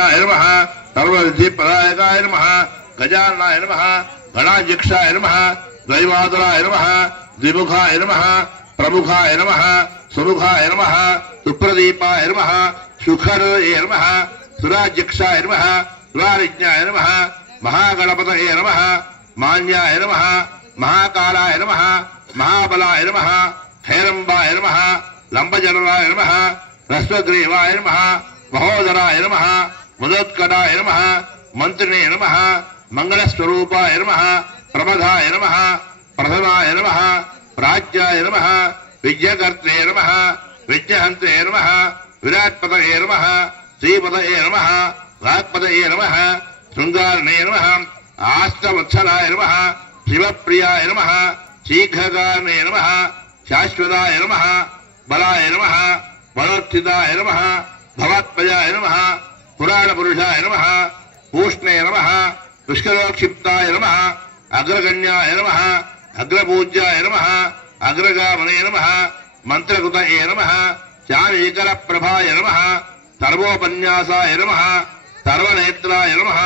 सर्वज्ञाय नमः सर्वसिद्धिप्रदायकाय नमः गजाननाय नमः गणाध्यक्षाय नमः द्वैवादराय नमः द्विमुखाय नमः प्रमुखाय नमः सुमुखाय नमः सुप्रदीपाय नमः सुखरये नमः सुराध्यक्षाय नमः सुरारिज्ञाय नमः महागणपतये नमः मान्याय नमः महाकालाय नमः महाबलाय नमः हैरंबाय नमः लंबजनराय नमः रस्वग्रीवाय नमः महोदराय नमः मुदोत्कटाय नमः मंत्रिणे नमः मंगलस्वरूपाय नमः प्रमदाय नमः प्रथमाय नमः प्राज्याय नमः विद्याकर्त्रे नमः विद्याहन्त्रे नमः विराट्पतये नमः श्रीपतये नमः वाक्पतये नमः शृंगारणे नमः आष्टवत्सलाय नमः शिवप्रियाय नमः शीघ्रगामिने नमः शाश्वताय नमः बलाय नमः बलोत्थिताय नमः भवात्मजाय नमः पुराणपुरुषाय नमः पूष्णे नमः पुष्करोक्षिप्ताय नमः अग्रगण्याय नमः अग्रपूज्याय नमः अग्रगामने नमः मंत्रकृतये नमः चामीकरप्रभाय नमः सर्वोपन्यासाय नमः सर्वनेत्राय नमः